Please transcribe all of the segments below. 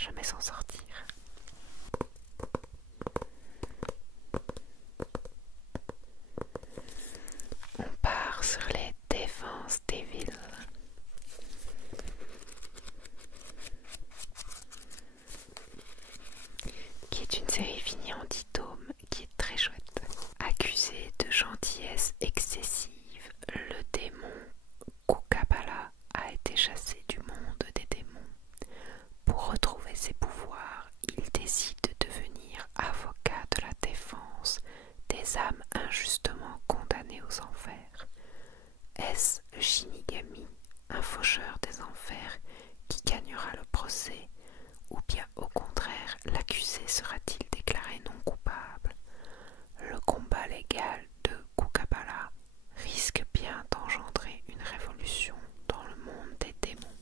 jamais s'en sortir. On part sur les défenses des villes. Qui est une série finie en 10 tomes qui est très chouette. Accusé de gentillesse excessive, le démon Kukabala a été chassé du monde des démons. Pour retrouver ses pouvoirs, il décide de devenir avocat de la défense des âmes injustement condamnées aux enfers. Est-ce le Shinigami, un faucheur des enfers, qui gagnera le procès, ou bien au contraire l'accusé sera-t-il déclaré non coupable? Le combat légal de Kukabala risque bien d'engendrer une révolution dans le monde des démons.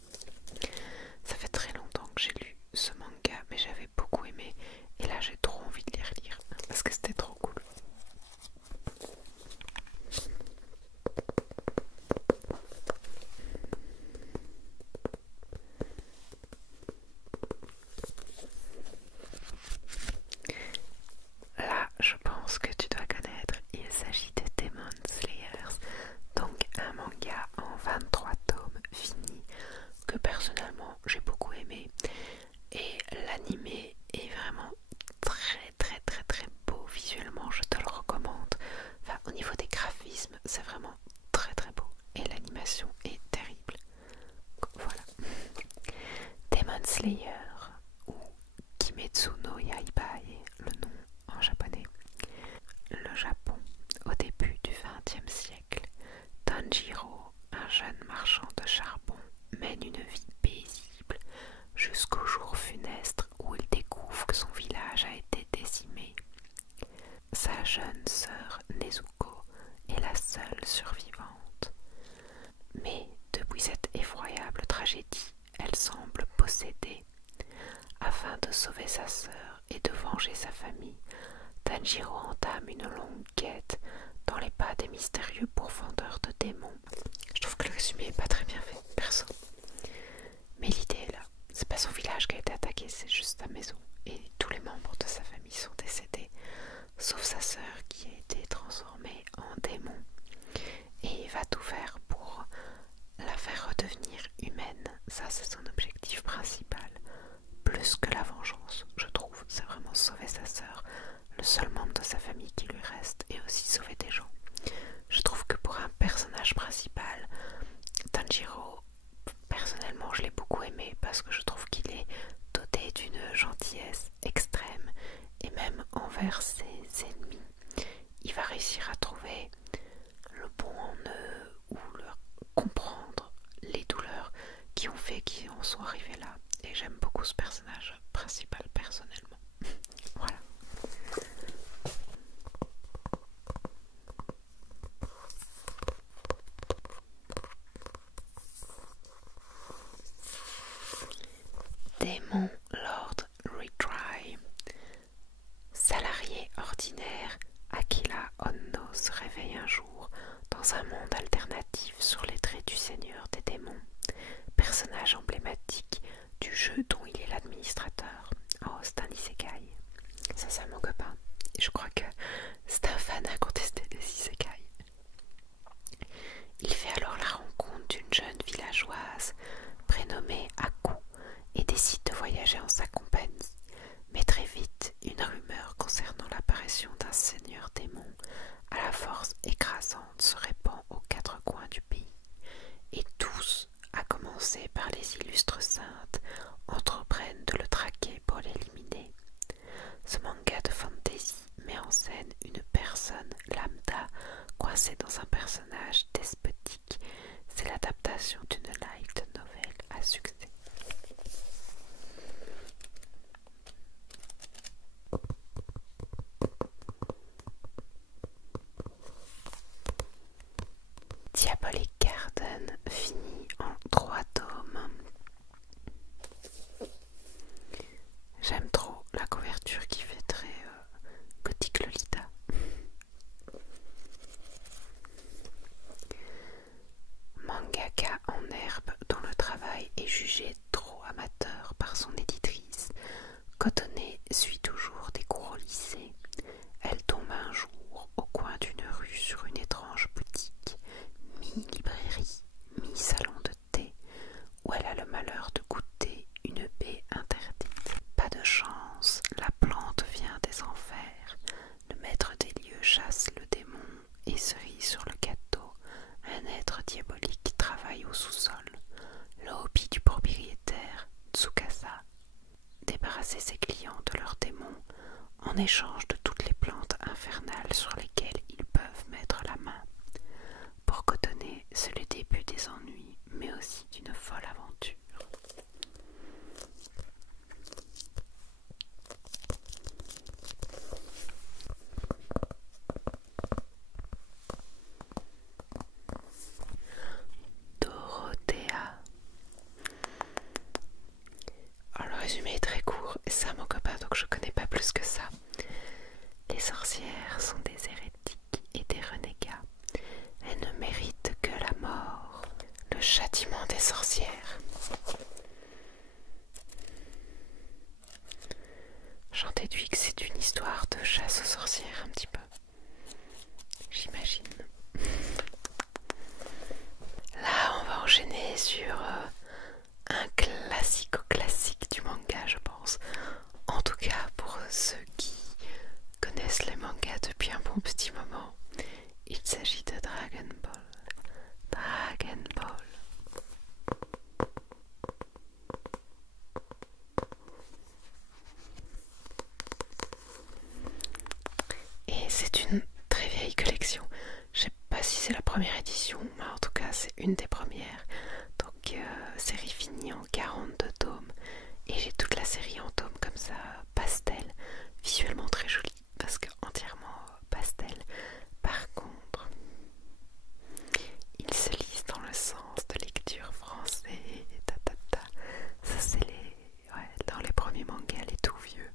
Ça fait très longtemps que j'ai lu ce manga, mais j'avais beaucoup aimé, et là j'ai trop envie de les relire parce que c'était trop cool. Là, je pense que tu dois connaître, il s'agit de Demon Slayers, donc un manga en 23 tomes fini que personnellement j'ai beaucoup aimé, et l'animé est vraiment très très très très beau visuellement, je te le recommande. Enfin, au niveau des graphismes, c'est vraiment très très beau et l'animation est terrible. Voilà. Demon Slayer ou Kimetsu no Yaiba est le nom en japonais. Le Japon, au début du XXe siècle, Tanjiro, un jeune marchand de charbon, mène une vie paisible jusqu'au jour funeste où il découvre que son village a été décimé. Sa jeune sœur Nezuko est la seule survivante. Mais depuis cette effroyable tragédie, elle semble possédée. Afin de sauver sa sœur et de venger sa famille, Tanjiro entame une longue quête dans les pas des mystérieux pourfendeurs de démons. Je trouve que le résumé n'est pas très bien fait, perso. Mais l'idée est là. C'est pas son village qui a été attaqué, c'est juste sa maison. Et tous les membres de sa famille sont décédés, sauf sa sœur qui a été transformée en démon. Et il va tout faire pour la faire redevenir humaine. Ça, c'est son objectif principal. Plus que la vengeance, je trouve. C'est vraiment sauver sa sœur, le seul membre de sa famille qui lui reste, et aussi sauver des gens. Je trouve que pour un personnage principal, Tanjiro, personnellement, je l'ai beaucoup aimé parce que je trouve qu'il est doté d'une gentillesse extrême, et même envers ses ennemis, il va réussir à trouver le bon en eux ou leur comprendre les douleurs qui ont fait qu'ils en sont arrivés là. Et j'aime beaucoup ce personnage principal personnellement. Voilà. Démon Lord Retry. Salarié ordinaire, Akira Honno se réveille un jour dans un monde alternatif sur les traits du seigneur des démons, personnage emblématique du jeu dont il est l'administrateur. Oh, c'est un isekai. Ça, c'est mon copain. Je crois que c'est un fan incontesté des isekai. Il fait alors la rencontre d'une jeune villageoise prénommée Aku et décide de voyager en sa compagnie. Mais très vite, une rumeur concernant l'apparition d'un seigneur démon à la force écrasante se répand aux quatre coins du pays. Et tous, à commencer par les illustres saintes, entreprennent de le traquer pour l'éliminer. Ce manga de fantasy met en scène une personne lambda coincée dans un personnage despotique. C'est l'adaptation d'une light novel à succès. chasser ses clients de leurs démons en échange de toutes les plantes infernales sur lesquelles ils peuvent mettre la main. Pour Cotonnet, c'est le début des ennuis, mais aussi d'une folle aventure. Dorothea. Alors, le résumé est très court et c'est à mon copain, donc je connais pas plus que ça. Les sorcières sont des hérétiques et des renégats. Elles ne méritent que la mort. Le châtiment des sorcières. J'en déduis que c'est une histoire de chasse aux sorcières un petit peu. J'imagine. Là, on va enchaîner sur un classique du manga, je pense. En tout cas, pour ceux qui connaissent les mangas depuis un bon petit moment, il s'agit de Dragon Ball. Dragon Ball. Et c'est une très vieille collection. Je sais pas si c'est la première édition, mais en tout cas c'est une des premières. Donc série finie en 42 tomes. Et j'ai toute la série en tomes comme ça, pastel, visuellement très jolie, parce que entièrement pastel. Par contre, ils se lisent dans le sens de lecture français, Ça c'est dans les premiers mangas, les tout vieux.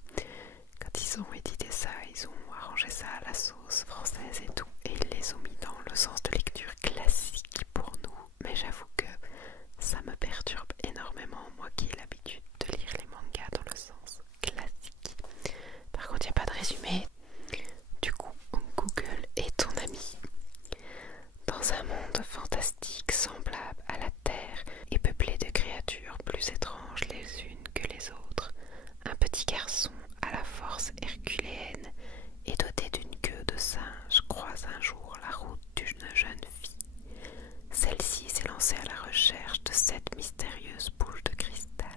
Quand ils ont édité ça, ils ont arrangé ça à la sauce française et tout, et ils les ont mis dans le sens de lecture classique pour nous. Mais j'avoue que ça me perturbe énormément, moi qui ai l'habitude de lire les mangas dans le sens classique. Par contre, il n'y a pas de résumé. Du coup, Google est ton ami. Dans un monde fantastique semblable à la Terre et peuplé de créatures plus étranges les unes que les autres, un petit garçon à la force herculéenne et doté d'une queue de singe croise un jour la route d'une jeune fille. Celle-ci s'est lancée à la recherche de cette mystérieuse boule de cristal,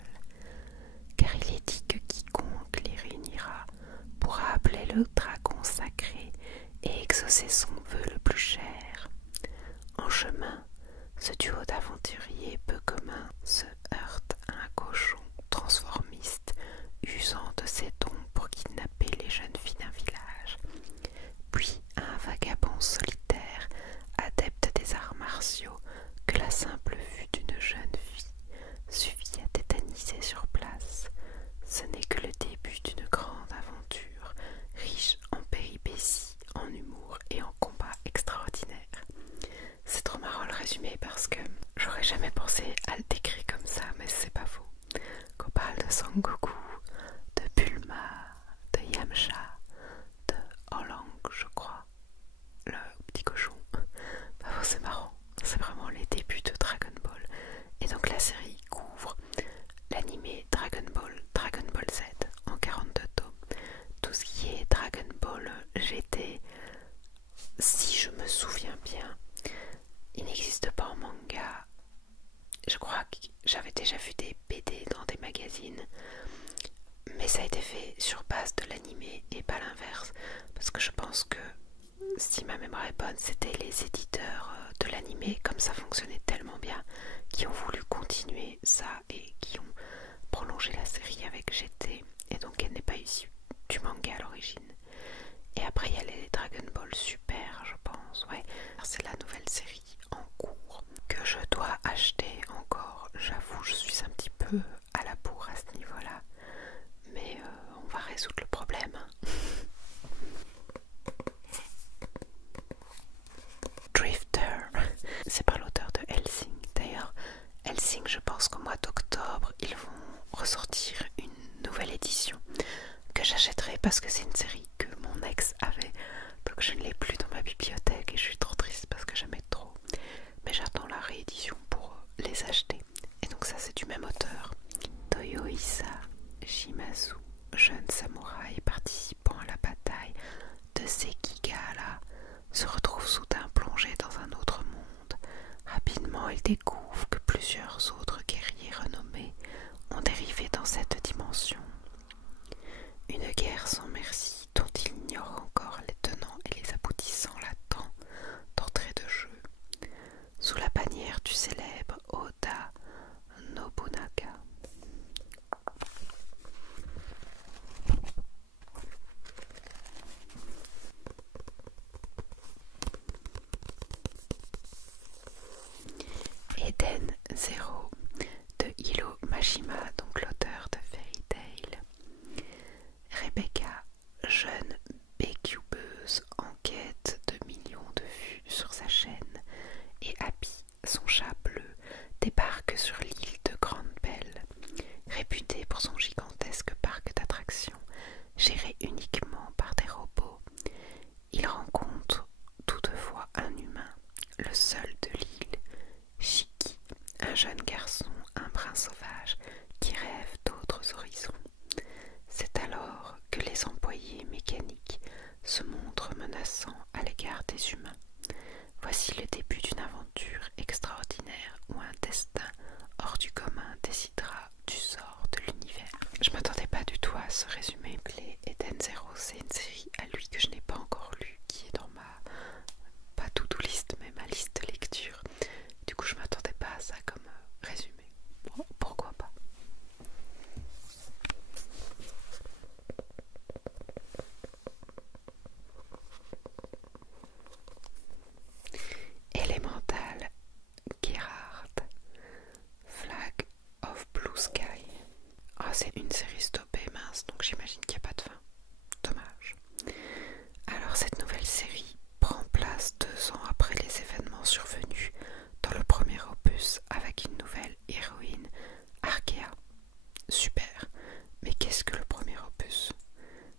car il est dit que quiconque les réunira pourra appeler le dragon sacré et exaucer son vœu le plus cher. En chemin, ce duo d'aventuriers peu communs se heurte à un cochon transformiste usant de ses dons pour kidnapper les jeunes filles d'un village, puis à un vagabond solitaire, adepte des arts martiaux, que la simple vue d'une jeune fille suffit à tétaniser sur place. Ce n'est que le début d'une grande aventure, riche en péripéties, en humour et en combats extraordinaires. C'est trop marrant le résumé parce que j'aurais jamais pensé à le décrire comme ça, mais c'est pas faux. Qu'on parle de Son Goku, de Bulma, de Yamcha, de Oolong, je crois, le petit cochon. Bah, c'est marrant, c'est vraiment les débuts de Dragon Ball. Et donc la série couvre l'animé Dragon Ball Z en 42 tomes. Tout ce qui est Dragon Ball GT, si je me souviens bien, il n'existe pas en manga. Je crois que j'avais déjà vu des BD dans des magazines, mais ça a été fait sur base de l'animé et pas l'inverse, parce que je pense que, si ma mémoire est bonne, c'était les éditeurs de l'animé, comme ça fonctionnait tellement bien, qui ont voulu continuer ça et qui ont prolongé la série avec GT, et donc elle n'est pas issue du manga à l'origine. Et après il y a les Dragon Ball Super, je pense, ouais, c'est la nouvelle série en cours que je dois acheter encore. J'avoue, je suis un petit peu à la bourre à ce niveau-là, mais on va résoudre le problème. Drifter, c'est par l'auteur de Hellsing. D'ailleurs, Hellsing, je pense qu'au mois d'octobre, ils vont ressortir une nouvelle édition que j'achèterai parce que c'est une série que mon ex avait, donc je ne l'ai plus dans ma bibliothèque et je suis trop triste parce que j'aimais trop. Mais j'attends la réédition pour les acheter. Et donc ça, c'est du même auteur. Toyohisa Shimazu, jeune samouraï participant à la bataille de Sekigahara, se retrouve soudain plongé dans un autre monde. Rapidement, il découvre que plusieurs autres guerriers renommés ont dérivé dans cette dimension. Je m'attendais pas du tout à ce résumé. Les Eden Zero, c'est une série à lui que je n'ai pas encore lue, qui est dans ma, pas to-do list, mais ma liste de lecture. Du coup, je m'attendais pas à ça comme résumé. Bon, pourquoi pas. Elemental Gerard, Flag of Blue Sky. Ah, c'est une série stoppée mince, donc j'imagine qu'il n'y a pas de fin. Dommage. Alors cette nouvelle série prend place 2 ans après les événements survenus dans le premier opus avec une nouvelle héroïne, Arkea. Super. Mais qu'est-ce que le premier opus?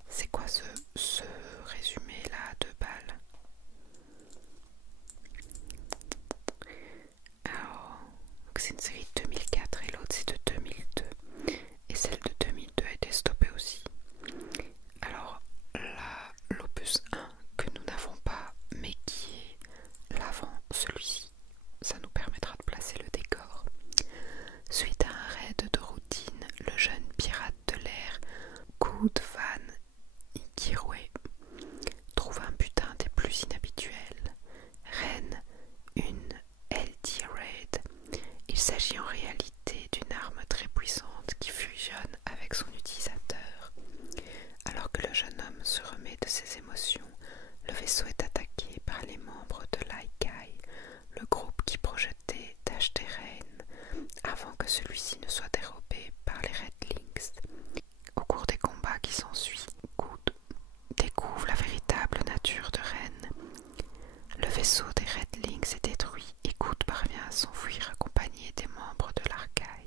C'est quoi ce résumé là de balles? Alors, c'est une série de 2004 et l'autre c'est de 2002. Et celle de 2002 a été stoppée aussi. Alors là, l'opus 1 que nous n'avons pas, mais qui est l'avant celui-ci, ça nous permettra de placer le décor. Suite à un raid de routine, le jeune pirate de l'air, Good Van Ikirwe, trouve un butin des plus inhabituels. Ren, une LD Raid. Il s'agit en réalité d'une arme très puissante qui fusionne avec son utilisateur. Alors que le jeune homme se remet de ses émotions, le vaisseau est attaqué par les membres de l'Aikai, le groupe qui projetait d'acheter Ren avant que celui-ci ne soit dérobé par les Redlings. Au cours des combats qui s'ensuivent, Good découvre la véritable nature de Ren. Le vaisseau des Redlings est détruit et Good parvient à s'enfuir accompagné des membres de l'Arcaï.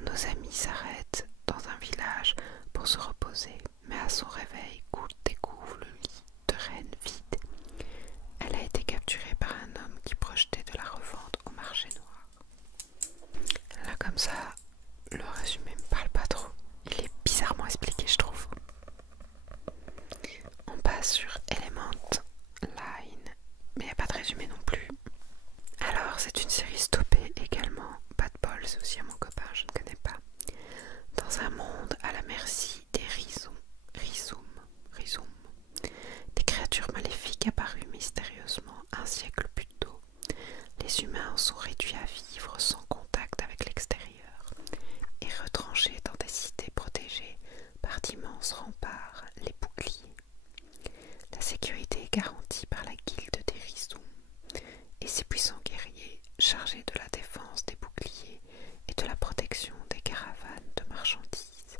Nos amis s'arrêtent dans un village pour se reposer, mais à son réveil, Good découvre le lit de Ren vide. Elle a été capturée par un homme qui projetait de la revente au marché noir. Là comme ça, le résumé me parle pas trop. Il est bizarrement expliqué, je trouve. On passe sur Element Line, mais il n'y a pas de résumé non plus. Alors, c'est une série stoppée également. Pas de bol, c'est aussi à mon copain, je ne connais pas. Dans un monde à la merci des rhizoum, des créatures maléfiques apparues mystérieusement un siècle plus tôt, les humains sont réduits à vivre sans contact avec l'extérieur et retranchés dans des cités protégées par d'immenses remparts, les boucliers. La sécurité est garantie par la guilde des Rhizoum et ses puissants guerriers chargés de la défense des boucliers et de la protection des caravanes de marchandises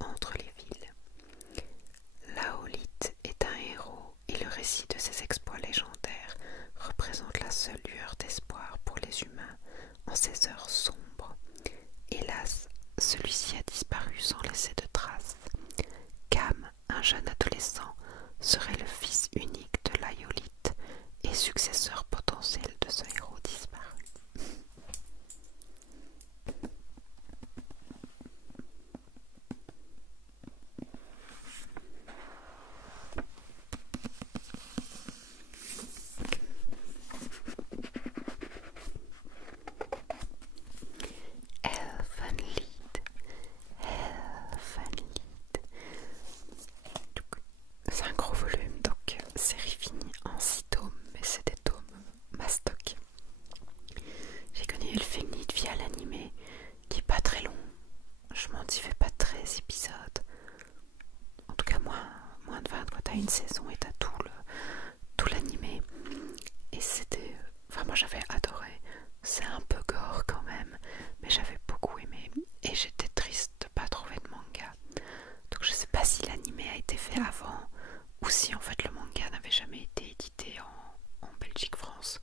entre les villes. Laolith est un héros et le récit de ses exploits légendaires représente la seule lueur d'espoir pour les humains en ces heures sombres. Hélas, celui-ci a disparu sans laisser de traces. Cam, un jeune adolescent, serait le fils unique de Laolith et successeur potentiel de ce héros disparu. C'est un gros volume, donc série finie en 6 tomes, mais c'est des tomes mastoc. J'ai connu Elfenlied via l'animé, qui est pas très long. Je m'en dis fais pas 13 épisodes. En tout cas moins de 20, quoi. T'as une saison et t'as tout l'animé. Et c'était... Enfin moi j'avais adoré. C'est un peu gore quand même, mais j'avais beaucoup aimé. Et j'étais triste de pas trouver de manga. Donc je sais pas si l'animé a été fait avant ou si en fait le manga n'avait jamais été édité en Belgique, France.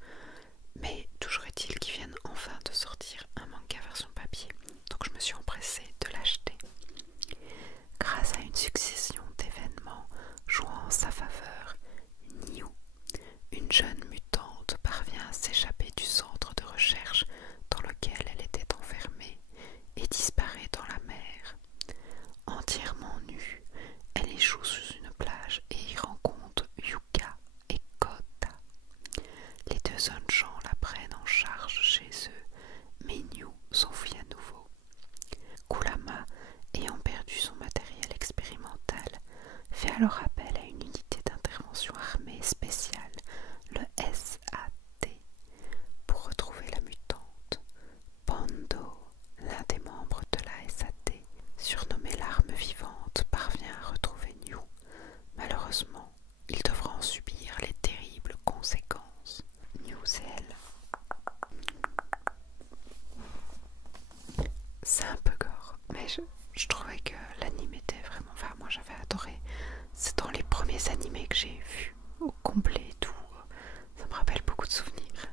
Mais toujours est-il qu'ils viennent enfin de sortir un manga version papier. Donc je me suis empressée de l'acheter. Grâce à une succession d'événements jouant en sa faveur, alors appel à une unité d'intervention armée spéciale, le SAT, pour retrouver la mutante. Pando, l'un des membres de la SAT, surnommé l'arme vivante, parvient à retrouver New. Malheureusement, il devra en subir les terribles conséquences. New, c'est elle. C'est un peu gore, mais je trouvais que l'anime était vraiment... Enfin, moi j'avais adoré. C'est dans les premiers animés que j'ai vus, au complet et tout. Ça me rappelle beaucoup de souvenirs.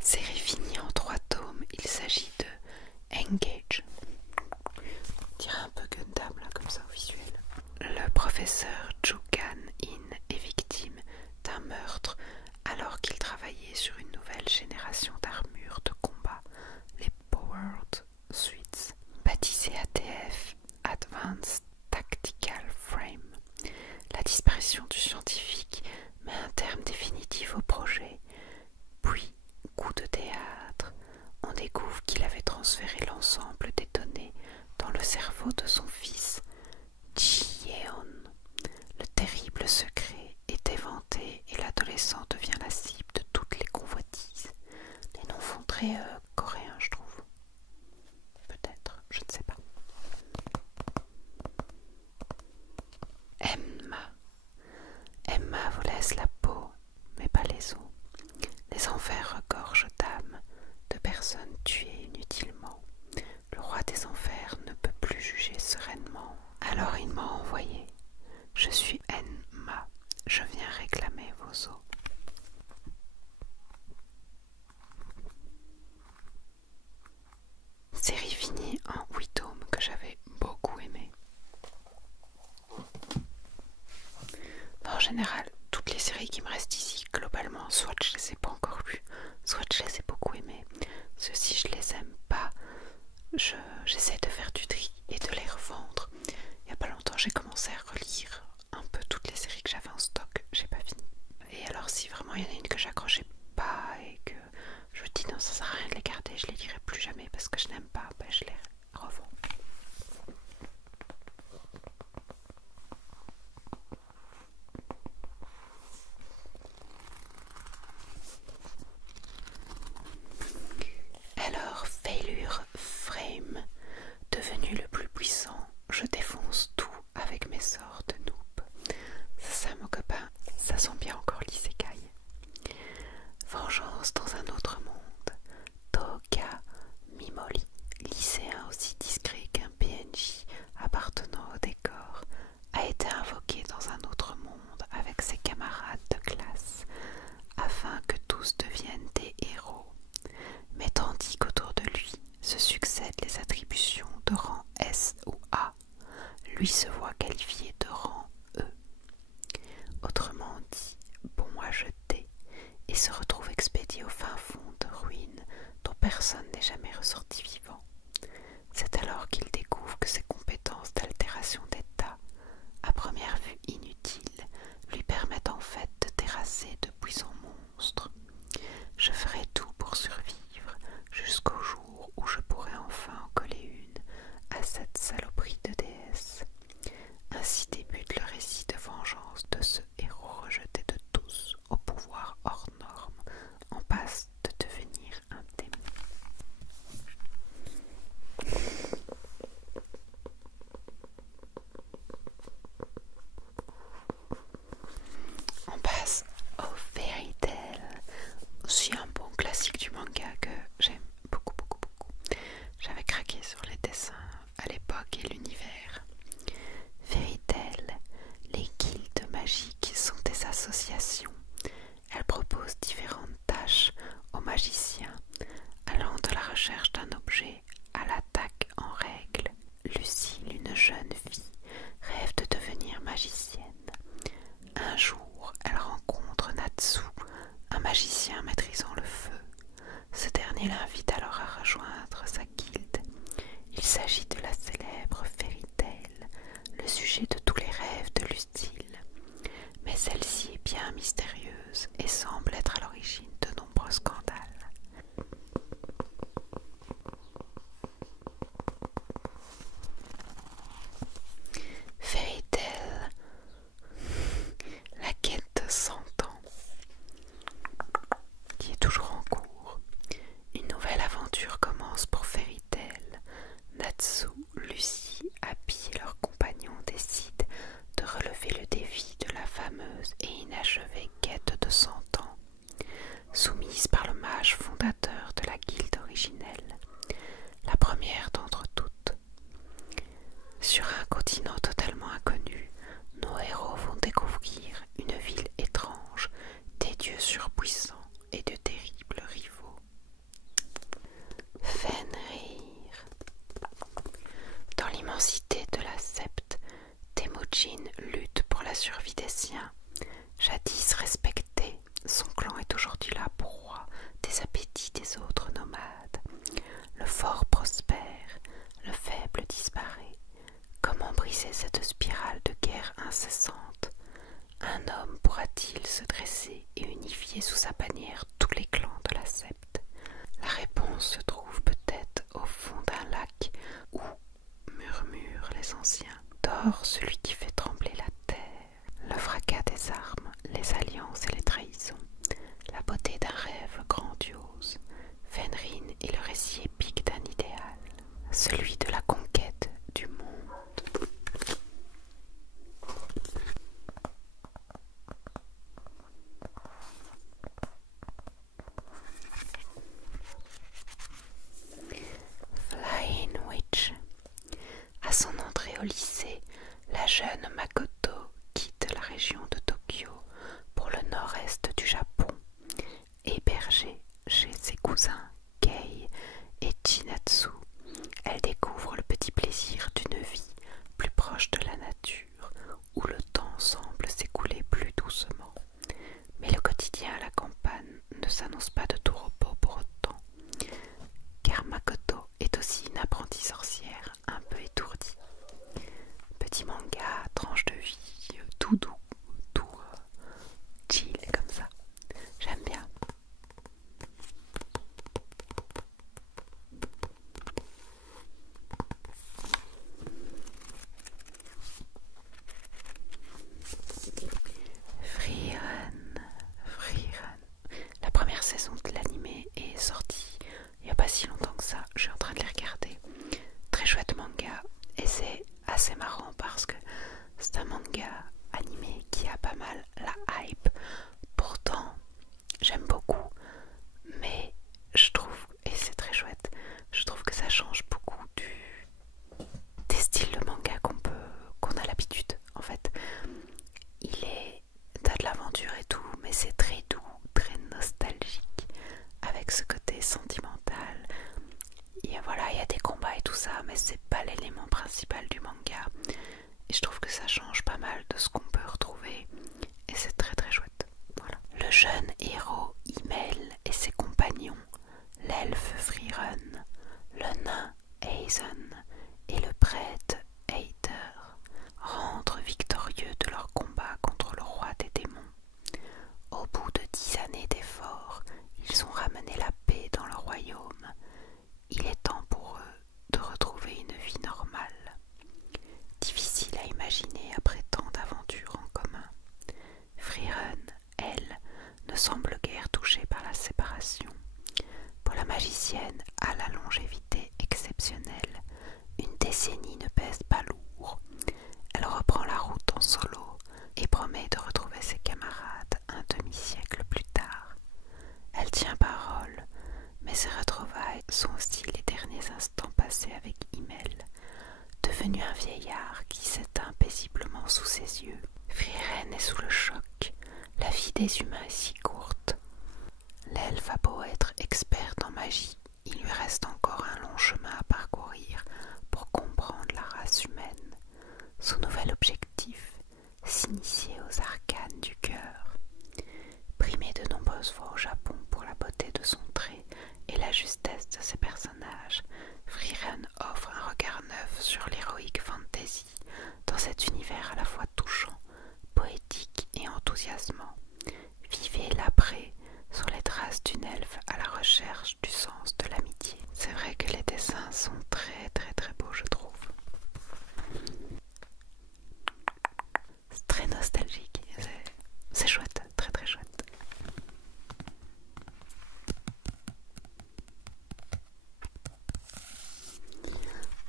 Série finie en 3 tomes, il s'agit de Engage. On dirait un peu Gundam là, comme ça au visuel. Le professeur Jugan-in est victime d'un meurtre alors qu'il travaillait sur une nouvelle génération d'armures de combat, les Powered Suits, baptisées ATF, Advanced Tactical Frame. La disparition du scientifique met un terme définitif au projet, puis, coup de théâtre, on découvre qu'il avait transféré l'ensemble des données dans le cerveau de son fils, Ji-yeon. Le terrible secret est éventé et l'adolescent devient la cible de toutes les convoitises. Les noms font très coréens, je trouve. Peut-être, je ne sais pas. Emma vous laisse la peau, mais pas les os. Les enfers regorgent d'âmes, de personnes tuées inutilement. Le roi des enfers ne peut plus juger sereinement. Alors il m'a envoyé. Je suis Emma, je viens réclamer vos os. Série finie en 8 tomes que j'avais beaucoup aimé. En général, toutes les séries qui me restent ici, globalement, soit je les ai pas encore lues, soit je les ai beaucoup aimées. Ceux-ci, je les aime pas. J'essaie de faire du tri et de les revendre. Il y a pas longtemps, j'ai commencé à relire un peu toutes les séries que j'avais en stock. J'ai pas fini. Et alors, si vraiment il y en a une que j'accrochais pas et que je me dis non, ça sert à rien de les garder, je les lirai plus jamais parce que je n'aime pas, ben je les revends. Alors, Failure Frame, devenu le plus puissant, je défonce tout avec mes sorts de noob. C'est ça mon copain, ça sent bien encore l'isekai. Vengeance dans un autre monde. Toga Mimoli, lycéen aussi discret qu'un PNJ appartenant au décor, a été invoqué dans un autre monde avec ses camarades de classe afin que tous deviennent des héros. Mais tandis qu'autour de lui se succèdent les attributions de rang S ou A, lui se voit qualifié de rang E. Autrement dit, bon à jeter, et se retrouve expédié au fin fond de ruines dont personne n'est jamais ressorti vivant. C'est alors qu'il découvre que ses compétences d'altération d'état, à première vue inutiles, lui permettent en fait de terrasser de puissants monstres. Je ferai tout pour survivre jusqu'au jour où je pourrai enfin en coller une à cette saloperie de déesse. Ainsi débute le récit de vengeance de ce héros rejeté de tous au pouvoir hors norme, en passe de devenir un démon. On passe au Fairy Tail, aussi un bon classique du manga que j'aime beaucoup. J'avais Or, celui qui fait trembler la terre, le fracas des armes, les alliances et les trahisons, la beauté d'un rêve grandiose, Fenrir est le récit épique d'un idéal, celui de la conquête du monde. Flying Witch. À son entrée au lycée, la jeune Makoto quitte la région de Tokyo pour le nord-est du Japon, hébergée chez ses cousins Kei et Chinatsu. Elle découvre le petit plaisir d'une vie plus proche de la nature, où le temps semble s'écouler plus doucement. Mais le quotidien à la campagne ne s'annonce pas de tout repos pour autant, car Makoto est aussi une apprentie sorcière un peu étourdie. Petit manga, tranche de vie, tout doux, tout chill comme ça. J'aime bien. Free Run. La première saison de l'anime est sortie il n'y a pas si longtemps que ça. Je suis en train de les regarder. Très chouette manga. Et c'est assez marrant parce que c'est un manga animé qui a pas mal la hype. Pourtant, j'aime beaucoup. Mais je trouve, et c'est très chouette, je trouve que ça change beaucoup des styles de manga qu'on a l'habitude. En fait, t'as de l'aventure et tout, mais c'est très doux, très nostalgique, avec ce côté sentimental. Il y a des combats et tout ça, mais c'est pas l'élément principal du manga. Et je trouve que ça change pas mal de ce qu'on peut retrouver. Et c'est très très chouette. Voilà. Le jeune héros Himmel et ses compagnons, l'elfe Frieren, le nain Aizen et le prêtre Eider, rentrent victorieux de leur combat contre le roi des démons. Au bout de 10 années d'efforts, ils ont ramené la paix dans le royaume. Il est temps pour eux de retrouver une vie normale. Difficile à imaginer après tant d'aventures en commun. Frieren, elle, ne semble guère touchée par la séparation. Pour la magicienne à la longévité exceptionnelle, une décennie ne pèse pas lourd. Elle reprend la route en solo et promet de retrouver ses camarades un demi-siècle plus tard. Elle tient parole, mais ses retrouvailles sont aussi les derniers instants passés avec Himmel, devenu un vieillard qui s'éteint paisiblement sous ses yeux. Frieren est sous le choc. La vie des humains est si courte. L'elfe a beau être experte en magie, il lui reste encore un long chemin à parcourir pour comprendre la race humaine. Son nouvel objectif, s'initier aux arcanes du cœur. Primé de nombreuses fois au Japon pour la beauté de son trait et la justesse de ses personnages, Frieren offre un regard neuf sur l'héroïque fantasy dans cet univers à la fois touchant, poétique et enthousiasmant. Vivez l'après sur les traces d'une elfe à la recherche du sens de l'amitié. C'est vrai que les dessins sont très très très beaux, je trouve. C'est très nostalgique, c'est chouette, très très chouette.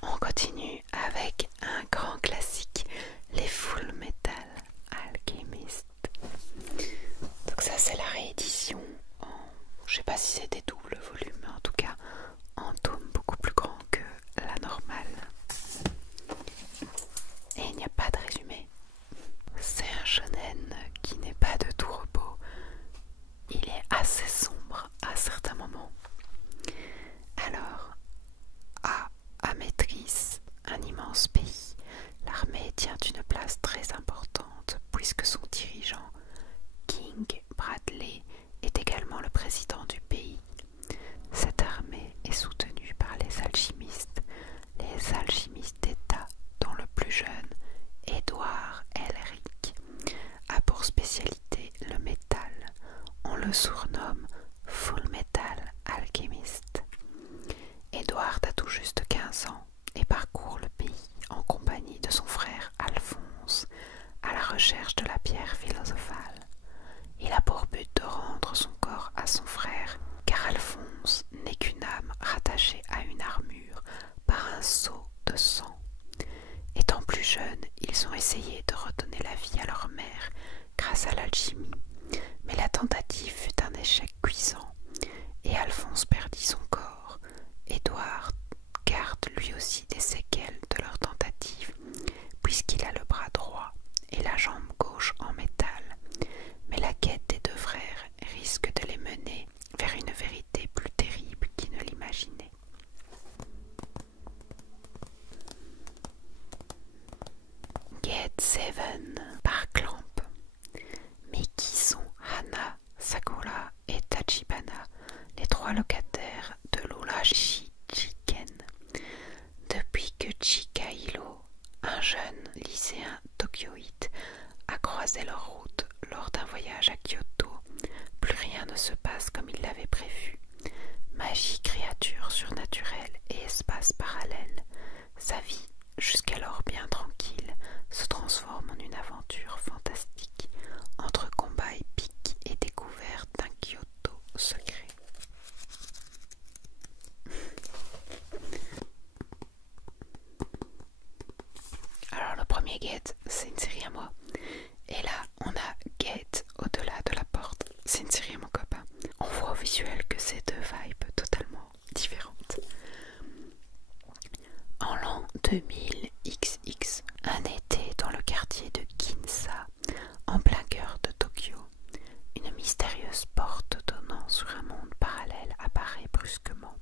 On continue avec un grand classique, les Full Metal Alchemist. Donc ça c'est la réédition en, je sais pas si c'est des doubles volumes, mais en tout cas en tome beaucoup plus grand que la normale. Et il n'y a pas de résumé. C'est un shonen qui n'est pas de tout repos. Il est assez sombre à certains moments. Alors, à Maîtrise, un immense pays, l'armée tient une place très importante puisque son dirigeant, King Bradley, est également le président du pays. Cette armée est soutenue par les alchimistes d'État, dont le plus jeune, Edward Elric, a pour spécialité le métal. On le surnomme Full Metal Alchemist. Edward a tout juste 15 ans et parcourt le pays en compagnie de son frère à Heaven par Clamp. Mais qui sont Hana, Sakura et Tachibana, les 3 locataires de l'Urashi Chiken? Depuis que Chikahiro, un jeune lycéen tokyoïte, a croisé leur route lors d'un voyage à Kyoto, plus rien ne se passe comme il l'avait prévu. Magie, créatures surnaturelles et espaces parallèles, sa vie, jusqu'alors bien tranquille, se transforme en une aventure fantastique entre combats épiques et découverte d'un Kyoto secret. Alors le premier Gate, c'est une série à moi. Et là, on a Gate au-delà de la porte. C'est une série à mon copain. On voit au visuel que c'est 2 vibes totalement différentes. En l'an 2000 XX, un été dans le quartier de Ginza, en plein cœur de Tokyo, une mystérieuse porte donnant sur un monde parallèle apparaît brusquement.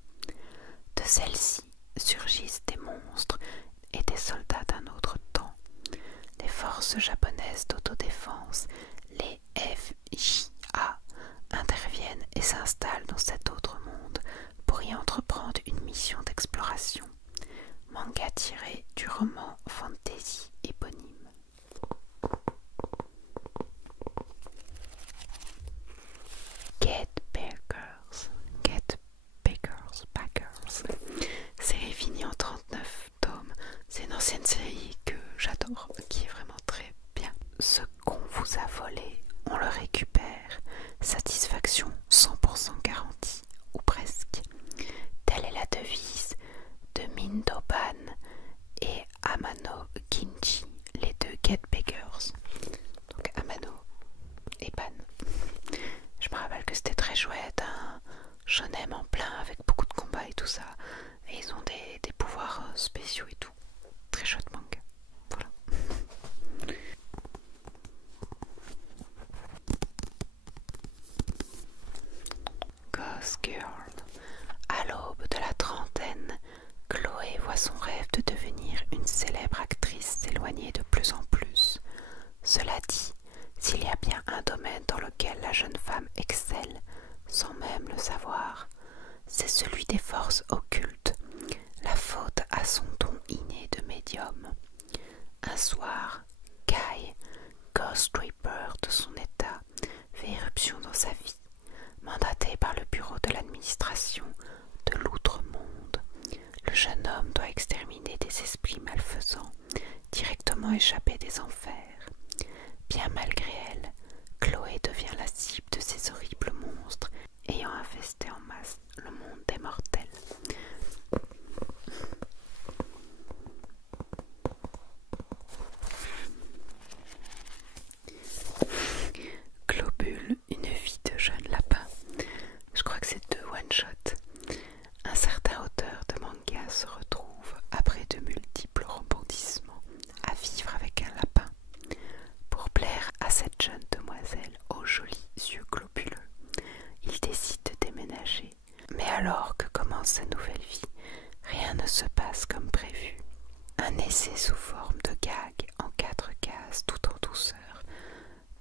De celle-ci surgissent des monstres et des soldats d'un autre temps. Les forces japonaises d'autodéfense, les FJA, interviennent et s'installent dans cet autre monde pour y entreprendre une mission d'exploration. Manga tiré du roman fantasy éponyme. Get Backers. Série finie en 39 tomes. C'est une ancienne série que j'adore, qui est vraiment très bien. Ce qu'on vous a volé, on le récupère. Satisfaction 100% garantie, ou presque. Telle est la devise de Mindoban et Amano Ginji, les 2 Get Beggars. Donc Amano et Ban. Je me rappelle que c'était très chouette, un shonen en plein avec beaucoup de combats et tout ça. Et ils ont des pouvoirs spéciaux et tout. Très chouette manga. Voilà. Ghost Girl. À l'aube de la trentaine, Chloé voit son rêve de devenir une célèbre actrice s'éloigner de plus en plus. Cela dit, s'il y a bien un domaine dans lequel la jeune femme excelle, sans même le savoir, c'est celui des forces occultes, la faute à son don inné de médium. Un soir, Kai, Ghost Reaper de son état, fait éruption dans sa vie. Mandaté par le bureau de l'administration de l'outre-monde, le jeune homme doit exterminer des esprits malfaisants, directement échappés des enfers. Bien malgré elle, Chloé devient la cible de ces horribles monstres ayant infesté en masse le monde des mortels. Globule, une vie de jeune lapin. Je crois que c'est 2 one-shots. Un certain auteur de manga se retrouve, après de multiples rebondissements, à vivre avec un lapin. Pour plaire à cette jeune demoiselle aux jolis yeux globuleux, il décide de déménager. Mais alors que commence sa nouvelle vie, rien ne se passe comme prévu. Un essai sous forme de gag en 4 cases tout en douceur,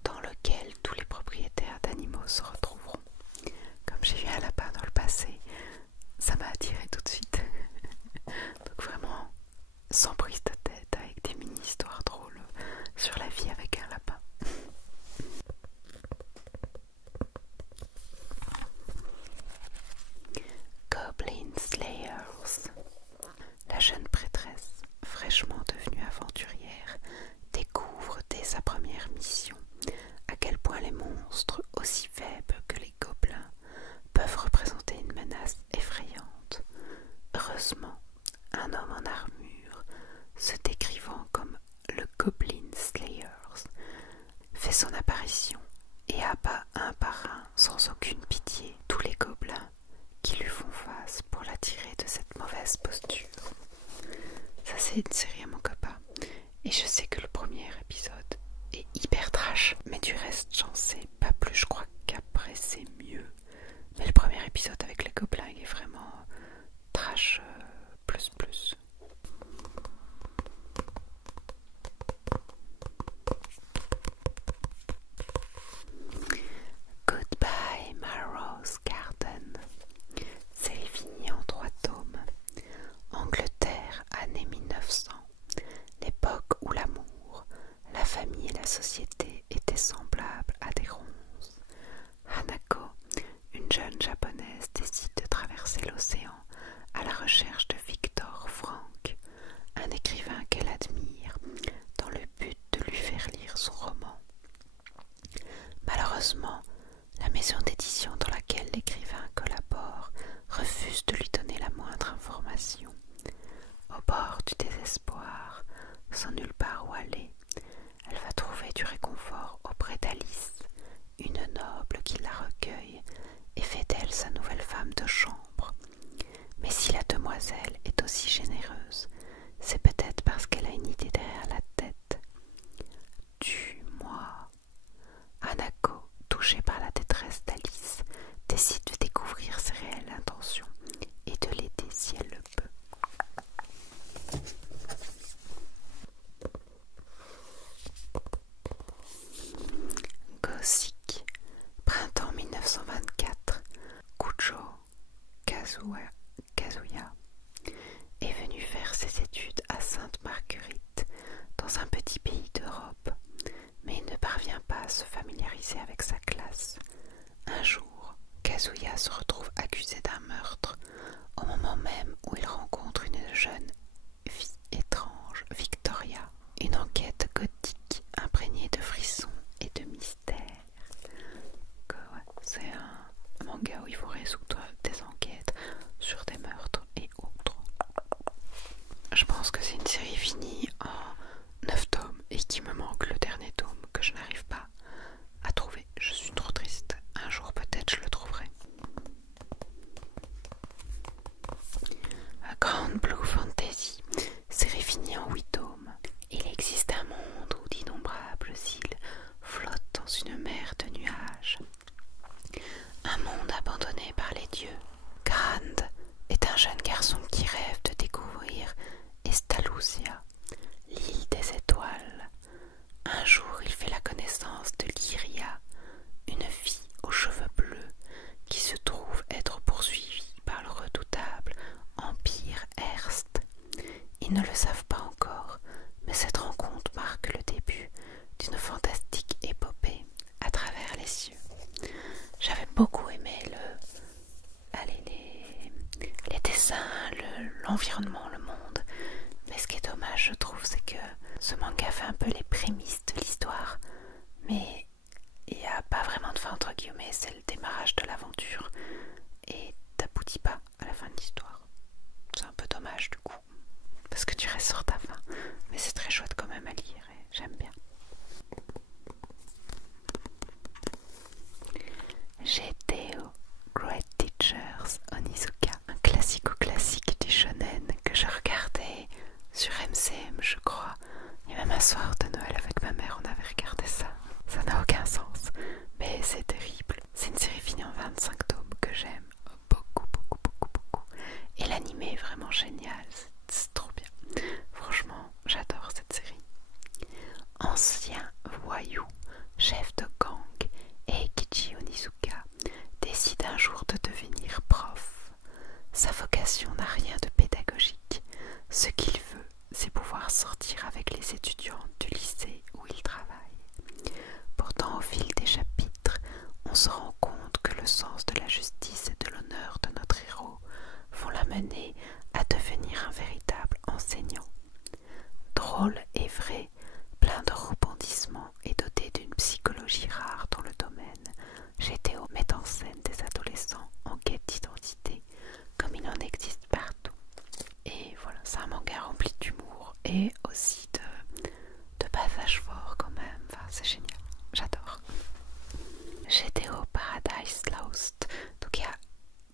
dans lequel tous les propriétaires d'animaux se retrouveront. Comme j'ai vu un lapin dans le passé, ça m'a attiré tout de suite. Donc vraiment, sans prise de tête, avec des mini-histoires drôles sur la vie avec un lapin. Goblin Slayers. La jeune prêtresse, fraîchement devenue aventurière, découvre dès sa première mission à quel point les monstres, aussi faibles que les gobelins, peuvent représenter une menace effrayante. Heureusement, un homme en armure, se décrivant comme le Goblin Slayers, fait son apparition et abat un par un, sans aucune pitié, tous les gobelins qui lui font face pour l'attirer de cette mauvaise posture. Ça, c'est une série à mon copain, et je sais que le premier épisode est hyper trash, mais du reste j'en sais pas plus. Je crois qu'après c'est mieux, mais le premier épisode avec les gobelins il est vraiment trash plus. garçon qui rêve de découvrir Estalusia, l'île des étoiles. Un jour, il fait la connaissance de Lyria, une fille aux cheveux bleus qui se trouve être poursuivie par le redoutable Empire Erst. Ils ne le savent pas encore, mais cette rencontre marque le début d'une fantastique épopée à travers les cieux. J'avais beaucoup aimé les dessins, l'environnement, le monde, mais ce qui est dommage, je trouve, c'est que ce manga fait un peu les prémices de l'histoire, mais il n'y a pas vraiment de fin entre guillemets, c'est le démarrage de l'aventure et t'aboutis pas à la fin de l'histoire. C'est un peu dommage du coup, parce que tu restes sur ta fin, mais c'est très chouette quand même à lire et j'aime bien. GTO Great Teachers Onizuka, un classique du shonen que je regardais sur MCM je crois, et même un soir de Noël avec ma mère on avait regardé ça. Ça n'a aucun sens, mais c'est terrible. C'est une série finie en 25 tomes que j'aime beaucoup. Et l'anime est vraiment génial, c'est trop bien. Franchement, j'adore cette série. Ancien voyou, chef de gang, Eikichi Onizuka décide un jour de devenir prof. Sa vocation n'a rien de pédagogique. Ce qu'il veut, c'est pouvoir sortir avec les étudiants du lycée où il travaille. Pourtant, au fil des chapitres, on se rend compte que le sens de la justice et de l'honneur de notre héros vont l'amener à devenir un véritable enseignant. Drôle et vrai, plein de rebondissements et doté d'une psychologie rare dans le domaine, GTO met en scène des adolescents en quête d'identité, comme il en existe partout. Et voilà, c'est un manga rempli d'humour et aussi de passages forts quand même, enfin c'est génial, j'adore. GTO Paradise Lost, donc il y a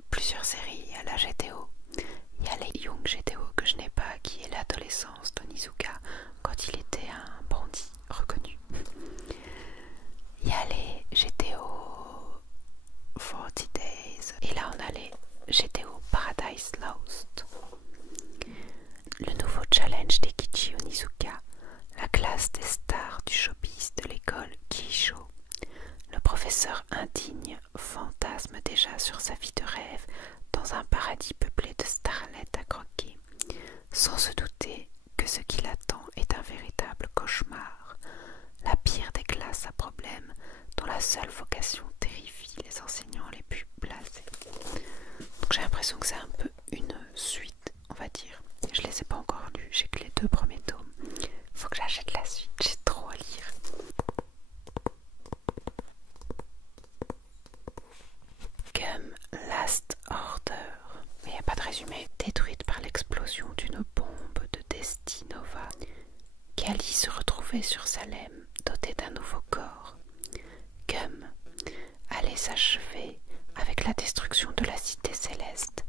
plusieurs séries, il y a la GTO, il y a les Young GTO que je n'ai pas, qui est l'adolescence d'Onizuka quand il était un bandit reconnu. Il y a les GTO 40 Days, et là on a les GTO Paradise Lost. Le nouveau challenge d'Eikichi Onizuka, la classe des stars du showbiz de l'école Kiisho. Le professeur indigne fantasme déjà sur sa vie de rêve dans un paradis peuplé de starlets à croquer, sans se douter que ce qui l'attend est un véritable cauchemar, la pire des classes à problème dont la seule vocation terrifie les enseignants les plus blasés. Donc j'ai l'impression que c'est un peu une suite, on va dire. Je les ai pas encore lus, j'ai que les 2 premiers tomes. Faut que j'achète la suite, j'ai trop à lire. Gum Last Order. Mais il n'y a pas de résumé. Détruite par l'explosion d'une bombe de Destinova, Kali se retrouvait sur Salem, dotée d'un nouveau corps. Gum allait s'achever avec la destruction de la cité céleste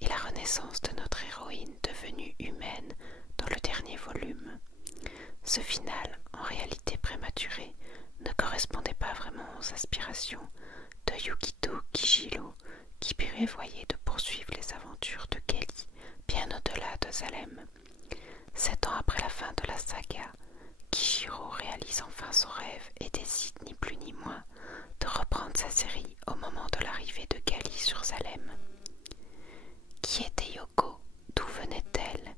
et la renaissance de notre héroïne devenue humaine dans le dernier volume. Ce final, en réalité prématuré, ne correspondait pas vraiment aux aspirations de Yukito Kijiro, qui prévoyait de poursuivre les aventures de Kelly bien au-delà de Salem. 7 ans après la fin de la saga, Kijiro réalise enfin son rêve et décide ni plus ni moins de reprendre sa série au moment de l'arrivée de Kelly sur Salem. Qui était Yoko? D'où venait-elle?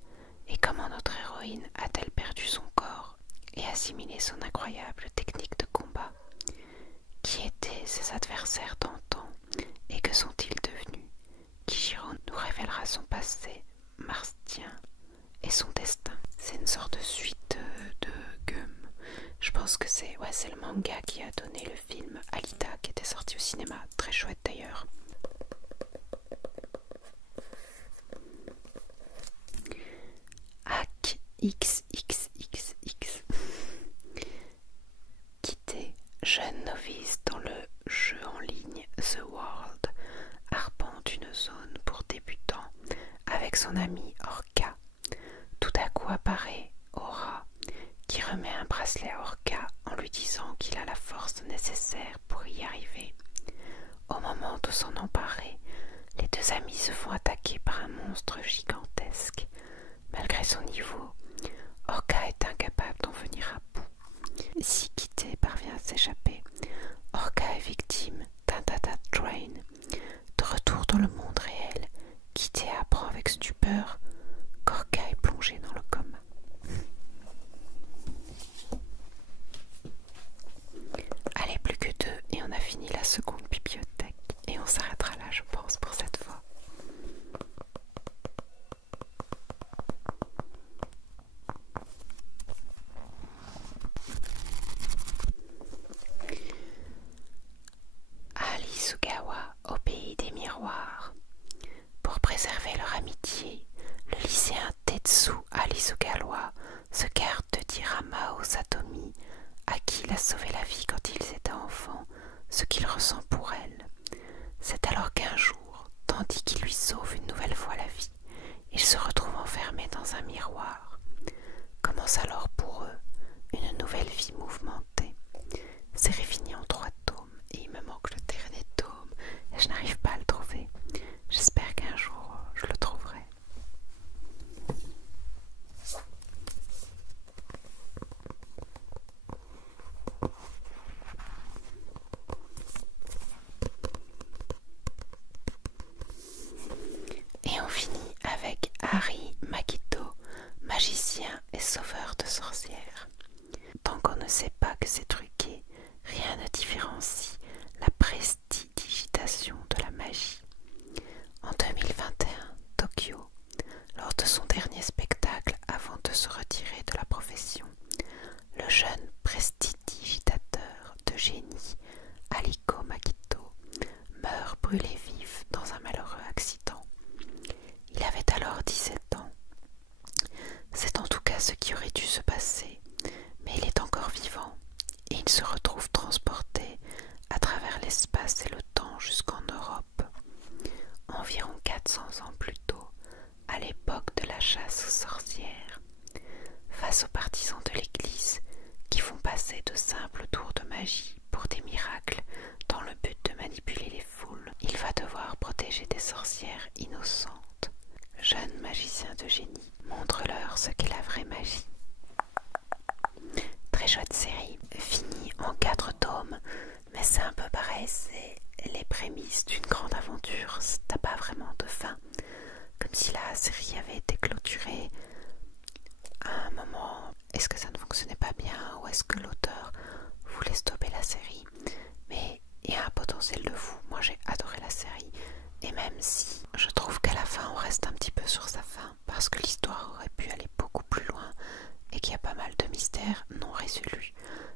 Et comment notre héroïne a-t-elle perdu son corps et assimilé son incroyable technique de combat? Qui étaient ses adversaires d'antan et que sont-ils devenus? Kijiro nous révélera son passé martien et son destin. C'est une sorte de suite de Gum. Je pense que c'est le manga qui a donné le film Alita qui était sorti au cinéma, très chouette d'ailleurs. Hack XXXX. Quitter jeune novice dans le jeu en ligne The World, arpente une zone pour débutants avec son ami Orca. Tout à coup apparaît Aura, qui remet un bracelet à Orca en lui disant qu'il a la force nécessaire pour y arriver. Au moment de s'en emparer, les 2 amis se font attaquer par un monstre monstre gigantesque. Malgré son niveau, Orca est incapable d'en venir à bout. Si Kitty parvient à s'échapper, Orca est victime d'un data train. De retour dans le monde réel, Kitty apprend avec stupeur qu'Orca est plongé dans le coma. Allez, plus que deux et on a fini la seconde bibliothèque. Et on s'arrêtera là, je pense, pour cette fois. À Lisugawa, au pays des miroirs. Pour préserver leur amitié, le lycéen Tetsu Lisugawa se garde de dire à Mao Satomi, à qui il a sauvé la vie quand ils étaient enfants, ce qu'il ressent pour elle. C'est alors qu'un jour, tandis qu'il lui sauve une nouvelle fois la vie, il se retrouve enfermé dans un miroir. Commence alors pour eux une nouvelle vie mouvementée. C'est réfini en 3 tomes et il me manque le dernier tome et je n'arrive pas à le trouver. J'espère qu'un jour je le trouverai. Et on finit avec Harry Makito, magicien et sauveur de sorcières. Tant qu'on ne sait pas que c'est truqué, rien ne différencie la prestidigitation de la magie. En 2021, Tokyo, lors de son dernier spectacle avant de se retirer de la profession, le jeune prestidigitateur de génie Aliko Makito meurt brûlé vif dans un malheureux accident. Il avait alors 17 ans. C'est en tout cas ce qui aurait dû se passer, mais il est encore vivant et il se retrouve transporté à travers l'espace et le temps jusqu'en Europe. Environ 400 ans plus tôt, à l'époque de la chasse aux sorcières, face aux partisans de l'Église qui font passer de simples tours de magie pour des miracles dans le but de manipuler les foules, il va devoir protéger des sorcières innocentes. Jeune magicien de génie, montre-leur ce qu'est la vraie magie. Très chouette série, finie en 4 tomes, mais c'est un peu pareil, c'est les prémices d'une grande aventure, t'as pas vraiment de fin, comme si la série avait été clôturée à un moment. Est-ce que ça ne fonctionnait pas bien ou est-ce que l'auteur voulait stopper la série? Mais il y a un potentiel de fou, moi j'ai adoré la série, et même si je trouve qu'à la fin on reste un petit peu sur sa fin, parce que l'histoire aurait pu aller beaucoup plus loin et qu'il y a pas mal de mystères non résolus,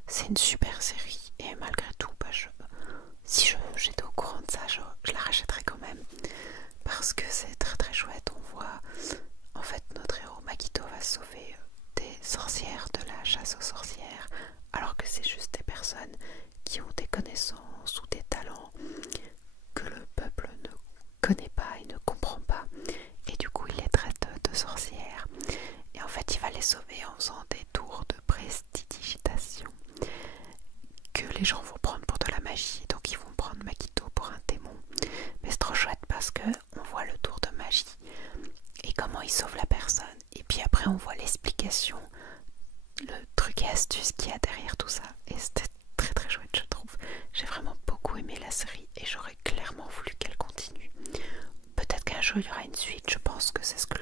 c'est une super série et malgré tout, si j'étais au courant de ça, je la rachèterais quand même, parce que c'est très très chouette. On voit en fait notre héros Makito va sauver des sorcières de la chasse aux sorcières, alors que c'est juste des personnes qui ont des connaissances ou des talents que le peuple ne connaît pas et ne comprend pas, et du coup il les traite de sorcières, et en fait il va les sauver en faisant des tours de prestidigitation que les gens vont prendre pour de la magie, donc ils vont prendre Makito pour un démon. Mais c'est trop chouette parce que on voit le tour de magie et comment il sauve la personne, et puis après on voit l'explication, le truc et astuce qu'il y a derrière tout ça, et c'était très très chouette, je trouve. J'ai vraiment beaucoup aimé la série et j'aurais clairement voulu qu'elle continue. Peut-être qu'un jour il y aura une suite, je pense que c'est ce que